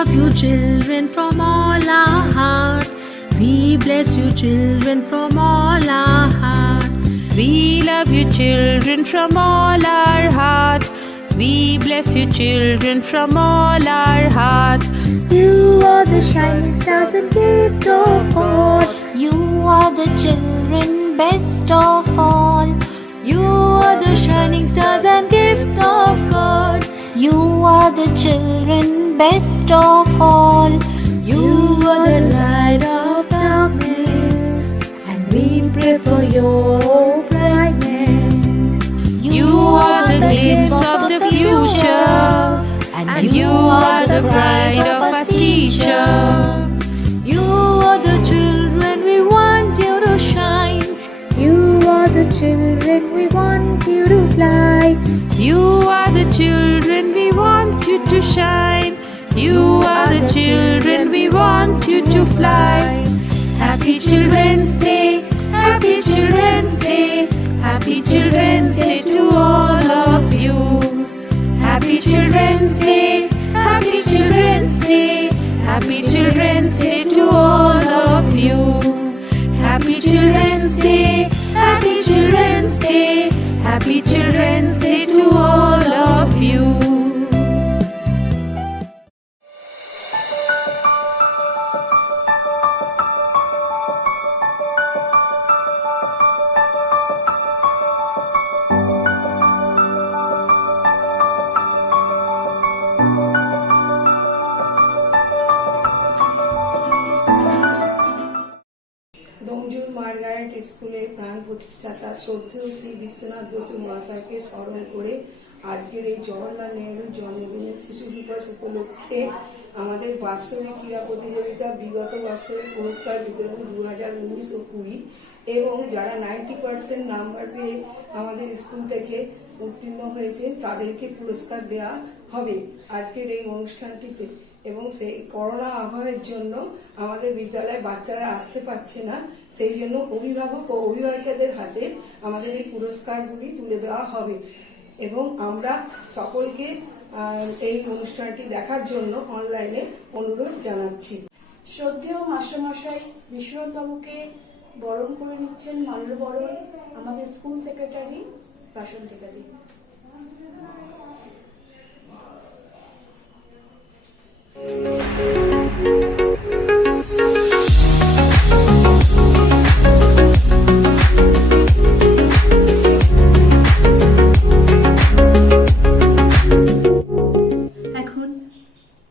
love you children from all our heart. We bless you children from all our heart. We love you children from all our heart. We bless you children from all our heart. You are the shining stars and gift of all. You are the children best of all. You are the shining stars and gift of God. You are the children best of all. You are the light of darkness, and we pray for your brightness. You are the glimpse of the future, and you are the pride of our teacher. You are the children we want you to shine. You are the children we want you to fly. You are the children we want you to shine. You are the children we want you to fly. Happy Children's Day, Happy Children's Day, Happy Children's Day to all of you. Happy Children's Day, Happy Children's Day, Happy Children's Day to all of you. Happy Children's Day, Happy Children's Day, Happy Children's Day to all of you. Domjur Margaret স্কুলের প্রাণ প্রতিষ্ঠাতা শ্রদ্ধেয় শ্রী বিশ্বনাথ বসু মহাশয়কে স্মরণ করে আজকের এই জওহরলাল নেহরুর জন্মদিনের শিশু দিবস উপলক্ষে আমাদের বাৎসরিক ক্রীড়া প্রতিযোগিতা বিগত বছরের পুরস্কার বিতরণ 2019 ও 20 এবং যারা 90% নাম্বার পেয়ে আমাদের স্কুল থেকে উত্তীর্ণ হয়েছে তাদেরকে পুরস্কার দেওয়া হবে আজকের এই অনুষ্ঠানটিতে। এবং সেই করোনা আবহের জন্য আমাদের বিদ্যালয়ে বাচ্চারা আসতে পারছে না, সেই জন্য অভিভাবক ও অভিভাবিকাদের হাতে আমাদের এই পুরস্কারগুলি তুলে দেওয়া হবে এবং আমরা সকলকে এই অনুষ্ঠানটি দেখার জন্য অনলাইনে অনুরোধ জানাচ্ছি। শ্রদ্ধেয় মাস্টারমশাই বিশ্বনাথ বাবুকে বরণ করে নিচ্ছেন মাল্যবরণ আমাদের স্কুল সেক্রেটারি বাসন্তিকা দি।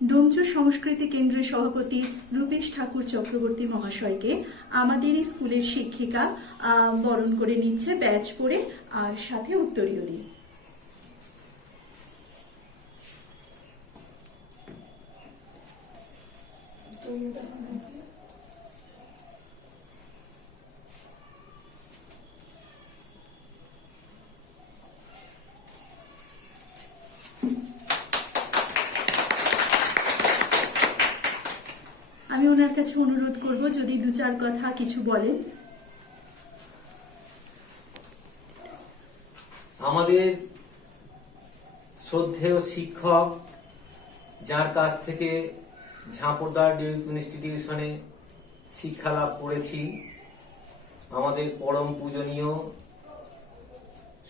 ডোমজুর সংস্কৃতি কেন্দ্রের সভাপতি রূপেশ ঠাকুর চক্রবর্তী মহাশয়কে আমাদের স্কুলের শিক্ষিকা বরণ করে নিচ্ছে ব্যাচ পরে আর সাথে উত্তরীয় দিয়ে। আমি ওনার কাছে অনুরোধ করব যদি দু চার কথা কিছু বলেন। আমাদের শ্রদ্ধেয় শিক্ষক, যার কাছ থেকে ঝাঁপড়দার ডিউক ইনস্টিটিউশনে শিক্ষা লাভ করেছি, আমাদের পরম পূজনীয়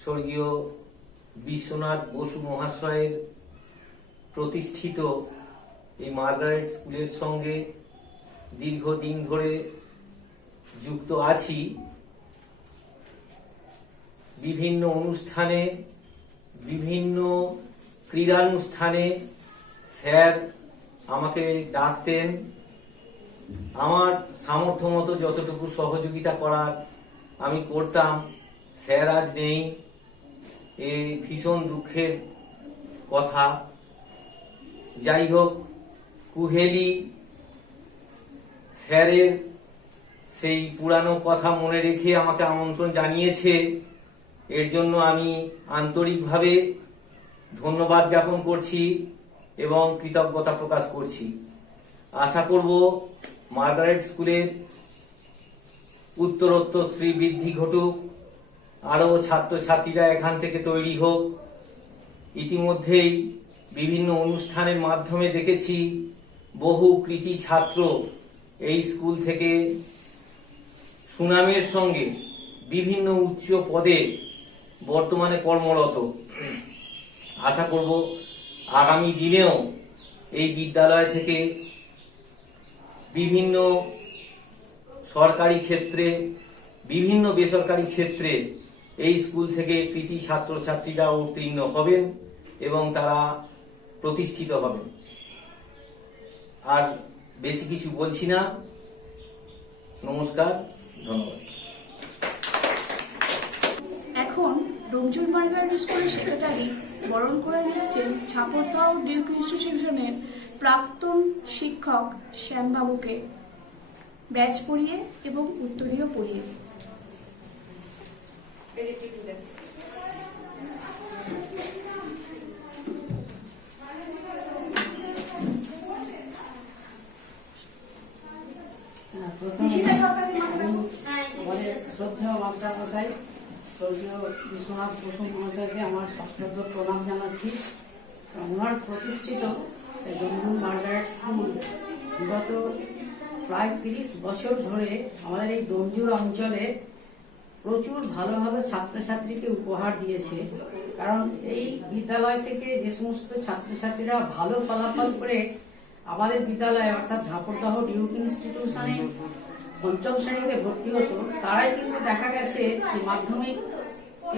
স্বর্গীয় বিশ্বনাথ বসু মহাশয়ের প্রতিষ্ঠিত এই মার্গারেট স্কুলের সঙ্গে দীর্ঘদিন ধরে যুক্ত আছি। বিভিন্ন অনুষ্ঠানে, বিভিন্ন ক্রীড়ানুষ্ঠানে স্যার আমাকে ডাকতেন। আমার সামর্থ্য মতো যতটুকু সহযোগিতা করার আমি করতাম। স্যার আজ নেই, এ ভীষণ দুঃখের কথা। যাই হোক, কুহেলি স্যারের সেই পুরানো কথা মনে রেখে আমাকে আমন্ত্রণ জানিয়েছে, এর জন্য আমি আন্তরিকভাবে ধন্যবাদ জ্ঞাপন করছি এবং কৃতজ্ঞতা প্রকাশ করছি। আশা করব মার্গারেট স্কুলের উত্তরোত্তর শ্রীবৃদ্ধি ঘটুক, আরও ছাত্রছাত্রীরা এখান থেকে তৈরি হোক। ইতিমধ্যেই বিভিন্ন অনুষ্ঠানের মাধ্যমে দেখেছি বহু কৃতি ছাত্র এই স্কুল থেকে সুনামের সঙ্গে বিভিন্ন উচ্চ পদে বর্তমানে কর্মরত। আশা করব আগামী দিনেও এই বিদ্যালয় থেকে বিভিন্ন সরকারি ক্ষেত্রে, বিভিন্ন বেসরকারি ক্ষেত্রে এই স্কুল থেকে কৃতি ছাত্রছাত্রীরা উত্তীর্ণ হবেন এবং তারা প্রতিষ্ঠিত হবেন। আর বেশি কিছু বলছি না। নমস্কার, ধন্যবাদ। এখন ডোমজুর মার্গারেট স্কুলের সেক্রেটারি বরণ করে নিচ্ছেন ছাপরদাও ডিউক ইনস্টিটিউশনের প্রাক্তন শিক্ষক শ্যামবাবুকে ব্যাচ পরিয়ে এবং উত্তরীয় পরিয়ে। আমাদের শ্রদ্ধেয় মাস্টার মশাই স্বর্গীয় বিশ্বনাথ বসু মহাশয়কে আমার সশ্রদ্ধ প্রণাম জানাচ্ছি। ওনার প্রতিষ্ঠিত ডোমজুর মার্গারেট স্কুল বিগত প্রায় 30 বছর ধরে আমাদের এই ডোমজুর অঞ্চলে প্রচুর ভালোভাবে ছাত্রছাত্রীকে উপহার দিয়েছে। কারণ এই বিদ্যালয় থেকে যে সমস্ত ছাত্রছাত্রীরা ভালো ফলাফল করে আমাদের বিদ্যালয়ে অর্থাৎ ঝাপরদাহ ডিউক ইনস্টিটিউশনে 5ম শ্রেণীতে ভর্তি হতো, তারাই কিন্তু দেখা গেছে যে মাধ্যমিক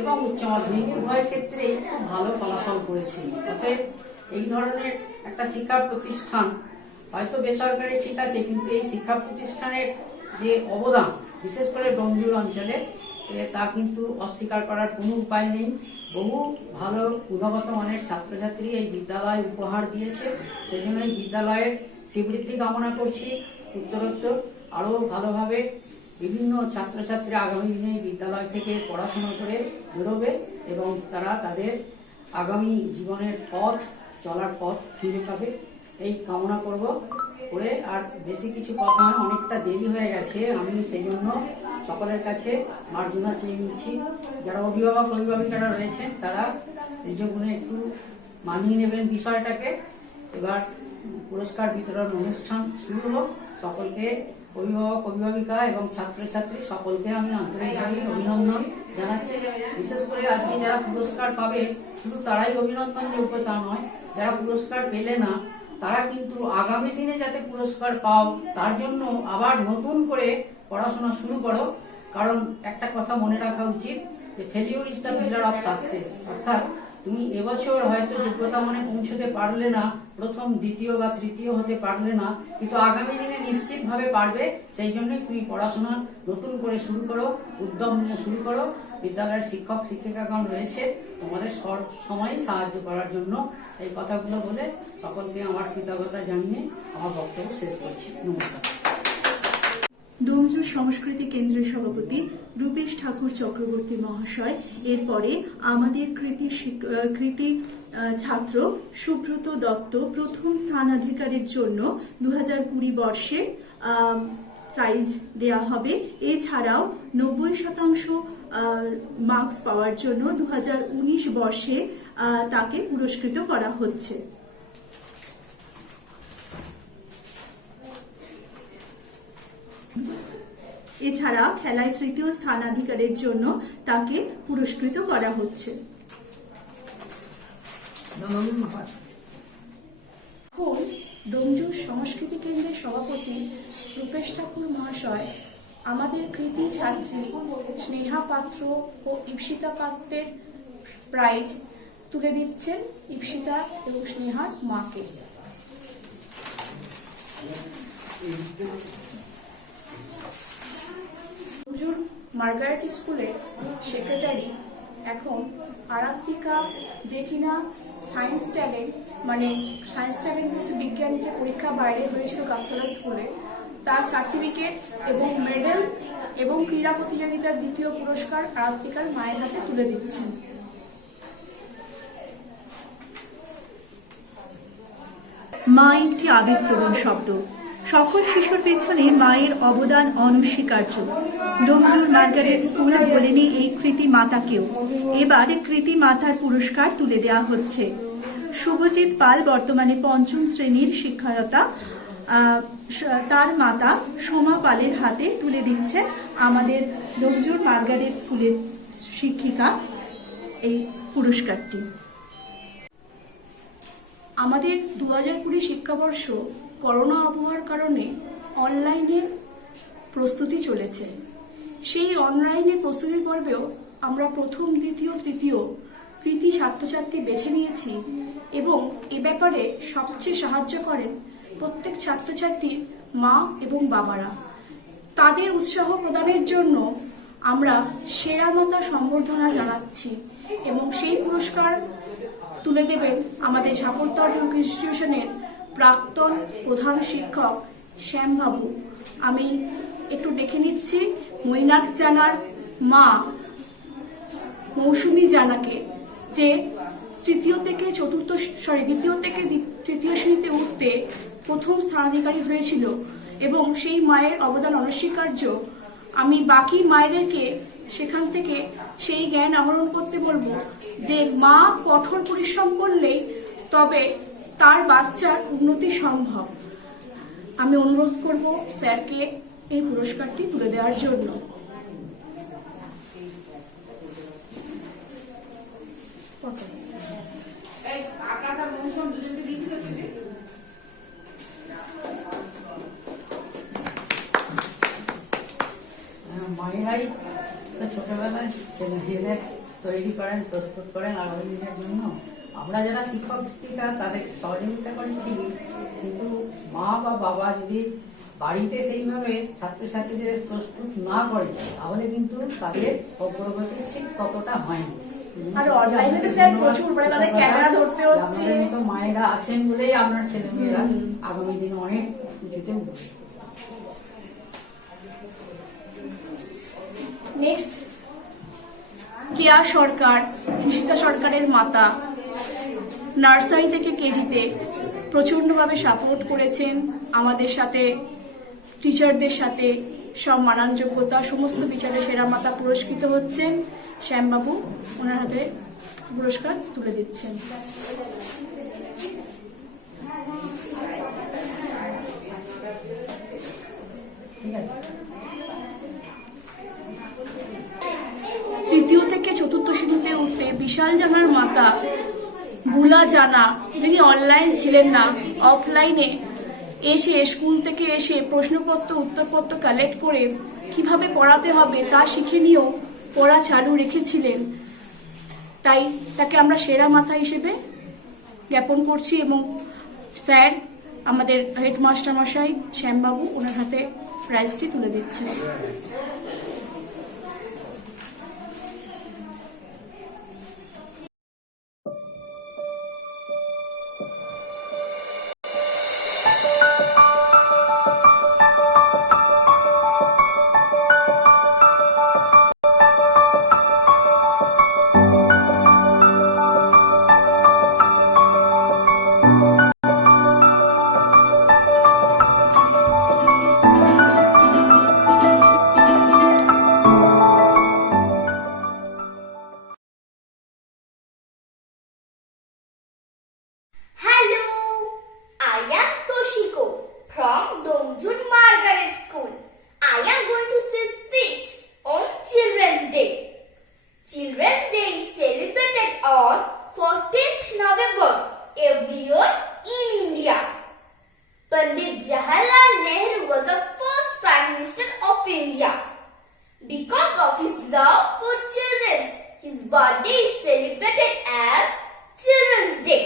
এবং উচ্চ মাধ্যমিক উভয় ক্ষেত্রেই খুব ভালো ফলাফল করেছে। অতএব এই ধরনের একটা শিক্ষা প্রতিষ্ঠান হয়তো বেসরকারি ঠিক আছে, কিন্তু এই শিক্ষা প্রতিষ্ঠানের যে অবদান বিশেষ করে ডোমজুর অঞ্চলে তা কিন্তু অস্বীকার করার কোনো উপায় নেই। বহু ভালো গুণগত মানের ছাত্রছাত্রী এই বিদ্যালয় উপহার দিয়েছে। সেই জন্য এই বিদ্যালয়ের শ্রীবৃদ্ধি কামনা করছি। উত্তরোত্তর আরও ভালোভাবে বিভিন্ন ছাত্রছাত্রী আগামী দিনে বিদ্যালয় থেকে পড়াশোনা করে বেরোবে এবং তারা তাদের আগামী জীবনের পথ চলার পথ ফিরে পাবে, এই কামনা করব। করে আর বেশি কিছু কথা নয়, অনেকটা দেরি হয়ে গেছে, আমি সেই জন্য সকলের কাছে মার্জনা চেয়ে নিচ্ছি। যারা অভিভাবক অভিভাবিকারা রয়েছেন তারা নিজগুণে একটু মানিয়ে নেবেন বিষয়টাকে। এবার পুরস্কার বিতরণ অনুষ্ঠান শুরু হোক। সকলকে অভিভাবক অভিভাবিকা এবং ছাত্রছাত্রী সকলকে আমি আন্তরিকভাবে অভিনন্দন জানাচ্ছি। বিশেষ করে আজকে যারা পুরস্কার পাবে শুধু তারাই অভিনন্দন যোগ্য তা নয়, যারা পুরস্কার পেলে না তারা কিন্তু আগামী দিনে যাতে পুরস্কার পাও তার জন্য আবার নতুন করে পড়াশোনা শুরু করো। কারণ একটা কথা মনে রাখা উচিত যে failure is the pillar of success. অর্থাৎ তুমি এবছর হয়তো যোগ্যতা মনে পৌঁছতে পারলে না, প্রথম দ্বিতীয় বা তৃতীয় হতে পারলে না, কিন্তু আগামী দিনে নিশ্চিতভাবে পারবে। সেই জন্যই তুমি পড়াশোনা নতুন করে শুরু করো, উদ্যম নিয়ে শুরু করো। বিদ্যালয়ের শিক্ষক শিক্ষিকাগণ রয়েছে তোমাদের সব সময় সাহায্য করার জন্য। এই কথাগুলো বলে সকলকে আমার কৃতজ্ঞতা জানিয়ে আমার বক্তব্য শেষ করছি। নমস্কার। ডোমজুর সংস্কৃতি কেন্দ্রের সভাপতি রূপেশ ঠাকুর চক্রবর্তী মহাশয়, এরপরে আমাদের কৃতি ছাত্র সুব্রত দত্ত প্রথম স্থানাধিকারের জন্য 2020 বর্ষে প্রাইজ দেয়া হবে। এছাড়াও 90% মার্কস পাওয়ার জন্য 2019 বর্ষে তাকে পুরস্কৃত করা হচ্ছে। এছাড়া খেলায় 3য় স্থানাধিকারের জন্য তাকে পুরস্কৃত করা হচ্ছে। এখন ডোমজুর সংস্কৃতি কেন্দ্রের সভাপতি রূপেশ ঠাকুর মহাশয় আমাদের কৃতি ছাত্রী স্নেহা পাত্র ও ঈপ্সিতা পাত্রের প্রাইজ তুলে দিচ্ছেন ঈপ্সিতা এবং স্নেহার মাকে। ডোমজুর মার্গারেট স্কুলের সেক্রেটারি এখন আরাত্মিকা, যে কিনা সায়েন্স ট্যালেন্ট বিজ্ঞান যে পরীক্ষা বাইরে হয়েছিল কাপ্তরা স্কুলে, তার সার্টিফিকেট এবং মেডেল এবং ক্রীড়া প্রতিযোগিতার 2য় পুরস্কার আরাত্মিকার মায়ের হাতে তুলে দিচ্ছেন। মা একটি আবেগপ্রবণ শব্দ। সকল শিশুর পেছনে মায়ের অবদান অনস্বীকার্য। ডোমজুর মার্গারেট স্কুল ভোলেনি এই কৃতি মাতাকেও। এবার কৃতি মাতার পুরস্কার তুলে দেওয়া হচ্ছে। শুভজিৎ পাল বর্তমানে 5ম শ্রেণীর শিক্ষারতা, তার মাতা সোমা পালের হাতে তুলে দিচ্ছেন আমাদের ডোমজুর মার্গারেট স্কুলের শিক্ষিকা এই পুরস্কারটি। আমাদের 2020 শিক্ষাবর্ষ করোনা আবহাওয়ার কারণে অনলাইনে প্রস্তুতি চলেছে। সেই অনলাইনে প্রস্তুতি পর্বেও আমরা প্রথম, দ্বিতীয়, তৃতীয় কৃতি ছাত্রছাত্রী বেছে নিয়েছি এবং এ ব্যাপারে সবচেয়ে সাহায্য করেন প্রত্যেক ছাত্রছাত্রীর মা এবং বাবারা। তাদের উৎসাহ প্রদানের জন্য আমরা সেরা মাতা সম্বর্ধনা জানাচ্ছি এবং সেই পুরস্কার তুলে দেবেন আমাদের ঝাপরতল ইনস্টিটিউশনের প্রাক্তন প্রধান শিক্ষক শ্যামবাবু। আমি একটু দেখে নিচ্ছি মৈনাক জানার মা মৌসুমী জানাকে, যে দ্বিতীয় থেকে তৃতীয় শ্রেণীতে উঠতে প্রথম স্থানাধিকারী হয়েছিল এবং সেই মায়ের অবদান অনস্বীকার্য। আমি বাকি মায়েদেরকে সেখান থেকে সেই জ্ঞান আহরণ করতে বলবো যে মা কঠোর পরিশ্রম করলে তবে তার বাচ্চার উন্নতি সম্ভব। আমি অনুরোধ করব স্যারকে এই পুরস্কারটি তুলে দেওয়ার জন্য। মায়েরাই তো ছোটবেলায় ছেলে মেয়েদের তৈরি করেন, প্রস্তুত করেন আগামী দিনের জন্য। আমরা যারা শিক্ষক শিক্ষিকা তাদের সহযোগিতা করি ঠিকই, কিন্তু মা বা বাবা যদি বাড়িতে সেইভাবে ছাত্রছাত্রীদের প্রস্তুত না করে তাহলে কিন্তু তাদের অগ্রগতি ঠিক ততটা হয়নি। আর অনলাইনে তো স্যার প্রচুর, মানে তাদের ক্যামেরা ধরতে হচ্ছে। তো মায়েরা আছেন বলেই আপনার ছেলে মেয়েরা আগামী দিনে অনেক উঁচুতে উঠবে। নেক্সট, কেয়া সরকার, ঋষিতা সরকারের মাতা, নার্সারি থেকে কেজিতে প্রচণ্ডভাবে সাপোর্ট করেছেন আমাদের সাথে, টিচারদের সাথে সব মানানযোগ্যতা সমস্ত বিচারে সেরা মাতা পুরস্কৃত হচ্ছেন শ্যামবাবু। ওনার হাতে পুরস্কার তুলে দিচ্ছেন। ঠিক আছে। তৃতীয় থেকে চতুর্থ শ্রেণীতে উঠতে বিশাল জানার মাতা বুলা জানা, যিনি অনলাইন ছিলেন না, অফলাইনে এসে স্কুল থেকে এসে প্রশ্নপত্র উত্তরপত্র কালেক্ট করে কিভাবে পড়াতে হবে তা শিখে নিয়েও পড়া চালু রেখেছিলেন। তাই তাকে আমরা সেরা মাথা হিসেবে জ্ঞাপন করছি এবং স্যার আমাদের হেডমাস্টার মশাই শ্যামবাবু ওনার হাতে প্রাইজটি তুলে দিচ্ছেন। Hello, I am Toshiko from Domjun Margaret School. I am going to say speech on Children's Day. Children's Day is celebrated on 14th November every year in India. Pandit Jawaharlal Nehru was the first Prime Minister of India. Because of his love for children, his birthday is celebrated as Children's Day.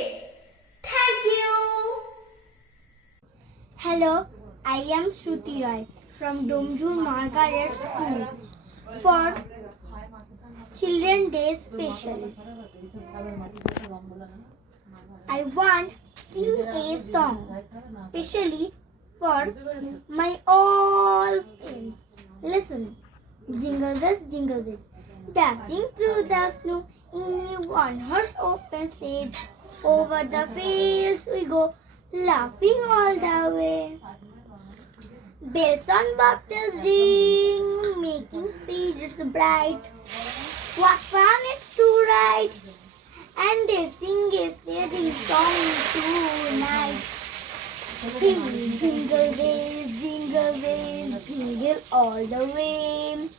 Thank you. Hello, I am Shruti Roy from Domjur Margaret School for Children's Day special. I want to sing a song specially for my all friends. Listen, jingle this, dashing through the snow in a one-horse open sledge. Over the fields we go, laughing all the way. Bells on bobtails ring, making spirits bright. What fun it's to ride, and they sing a steady song tonight. Hey, jingle bells, jingle all the way.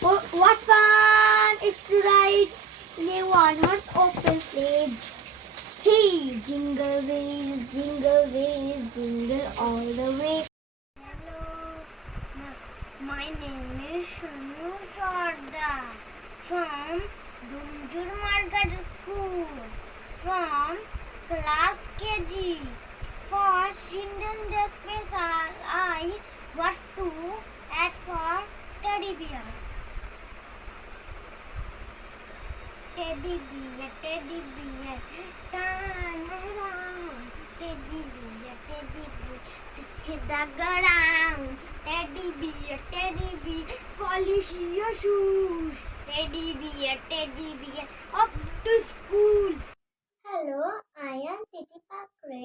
What fun it's to ride in a one-horse open sledge. Hey, jingle bells, jingle all the way. Hello, my name is Shanu Sardar from Dumjur Margaret School from class KG. For Children's Day special, I want to add for teddy bear. Teddy bear, turn around. Teddy bear, touch the ground. Teddy bear, polish your shoes. Teddy bear, up to school. Hello, I am Titi Pakre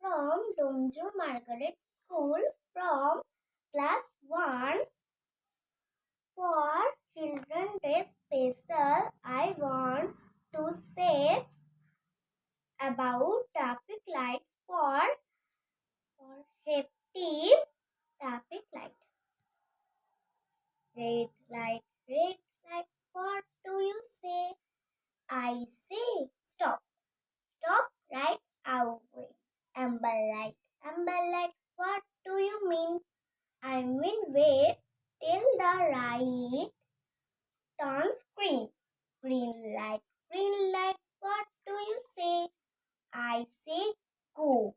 from Domju Margaret School from class 1. For Children's Day special, I want to say about traffic light for safety. Traffic light. Red light, what do you say? I say stop. Stop right away. Amber light, what do you mean? I mean wait till the right turns green. Green light, what do you say? I say go.